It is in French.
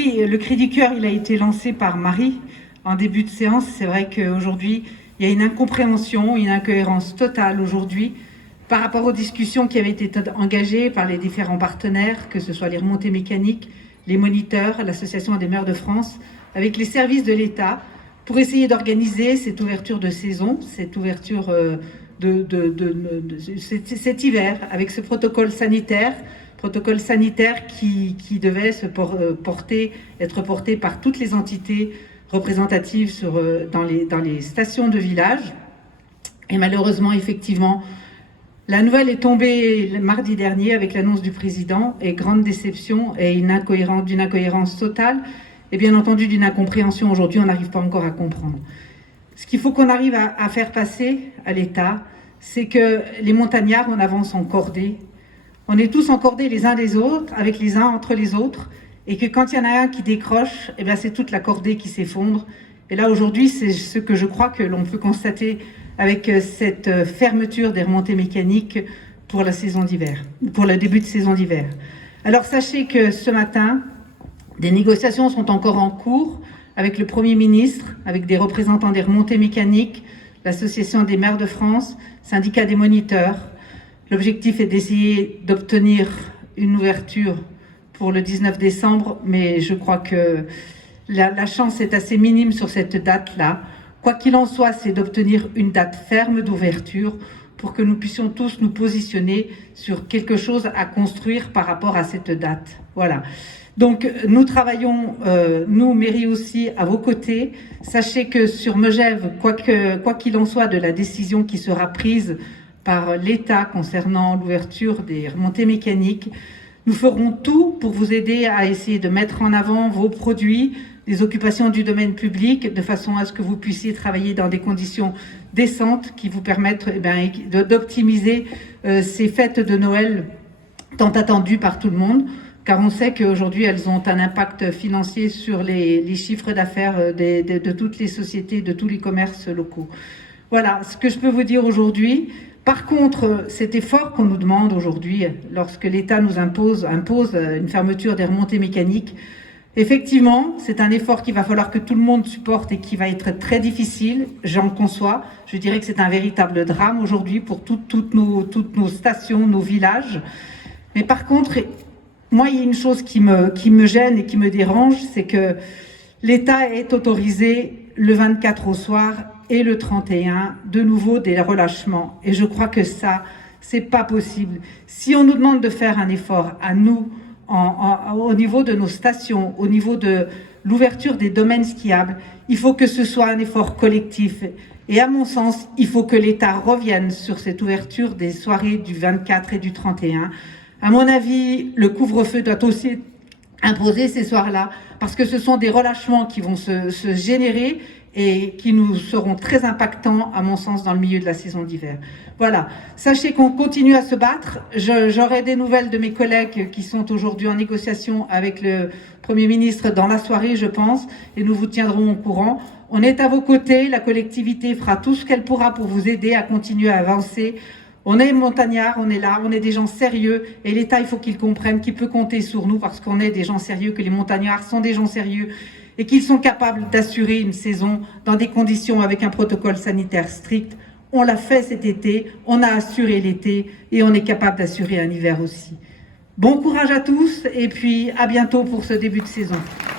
Oui, le cri du cœur, il a été lancé par Marie en début de séance. C'est vrai qu'aujourd'hui, il y a une incompréhension, une incohérence totale aujourd'hui par rapport aux discussions qui avaient été engagées par les différents partenaires, que ce soit les remontées mécaniques, les moniteurs, l'Association des maires de France, avec les services de l'État, pour essayer d'organiser cette ouverture de saison, cette ouverture cet hiver, avec ce protocole sanitaire qui devait être porté par toutes les entités représentatives dans les stations de village. Et malheureusement, effectivement, la nouvelle est tombée mardi dernier avec l'annonce du président, et grande déception et d'une incohérence totale, et bien entendu d'une incompréhension. Aujourd'hui, on n'arrive pas encore à comprendre. Ce qu'il faut qu'on arrive à faire passer à l'État, c'est que les montagnards, on avance en cordée. On est tous encordés les uns des autres, avec les uns entre les autres, et que quand il y en a un qui décroche, eh bien c'est toute la cordée qui s'effondre. Et là, aujourd'hui, c'est ce que je crois que l'on peut constater avec cette fermeture des remontées mécaniques pour la saison d'hiver, pour le début de saison d'hiver. Alors sachez que ce matin, des négociations sont encore en cours avec le Premier ministre, avec des représentants des remontées mécaniques, l'Association des maires de France, syndicat des moniteurs. L'objectif est d'essayer d'obtenir une ouverture pour le 19 décembre, mais je crois que la chance est assez minime sur cette date-là. Quoi qu'il en soit, c'est d'obtenir une date ferme d'ouverture pour que nous puissions tous nous positionner sur quelque chose à construire par rapport à cette date. Voilà. Donc nous travaillons, nous, mairie aussi, à vos côtés. Sachez que sur Megève, quoi qu'il en soit de la décision qui sera prise par l'État concernant l'ouverture des remontées mécaniques, nous ferons tout pour vous aider à essayer de mettre en avant vos produits, les occupations du domaine public, de façon à ce que vous puissiez travailler dans des conditions décentes qui vous permettent d'optimiser ces fêtes de Noël tant attendues par tout le monde, car on sait qu'aujourd'hui elles ont un impact financier sur les chiffres d'affaires de toutes les sociétés, de tous les commerces locaux. Voilà ce que je peux vous dire aujourd'hui. Par contre, cet effort qu'on nous demande aujourd'hui, lorsque l'État nous impose une fermeture des remontées mécaniques, effectivement, c'est un effort qu'il va falloir que tout le monde supporte et qui va être très difficile, j'en conçois. Je dirais que c'est un véritable drame aujourd'hui pour toutes nos stations, nos villages. Mais par contre, moi, il y a une chose qui me gêne et qui me dérange, c'est que l'État est autorisé le 24 au soir et le 31, de nouveau des relâchements. Et je crois que ça, c'est pas possible. Si on nous demande de faire un effort à nous, au niveau de nos stations, au niveau de l'ouverture des domaines skiables, il faut que ce soit un effort collectif. Et à mon sens, il faut que l'État revienne sur cette ouverture des soirées du 24 et du 31. À mon avis, le couvre-feu doit aussi imposer ces soirs-là, parce que ce sont des relâchements qui vont se générer et qui nous seront très impactants, à mon sens, dans le milieu de la saison d'hiver. Voilà. Sachez qu'on continue à se battre. J'aurai des nouvelles de mes collègues qui sont aujourd'hui en négociation avec le Premier ministre dans la soirée, je pense, et nous vous tiendrons au courant. On est à vos côtés. La collectivité fera tout ce qu'elle pourra pour vous aider à continuer à avancer. On est montagnards, on est là, on est des gens sérieux, et l'État, il faut qu'il comprenne qu'il peut compter sur nous parce qu'on est des gens sérieux, que les montagnards sont des gens sérieux, et qu'ils sont capables d'assurer une saison dans des conditions avec un protocole sanitaire strict. On l'a fait cet été, on a assuré l'été et on est capable d'assurer un hiver aussi. Bon courage à tous et puis à bientôt pour ce début de saison.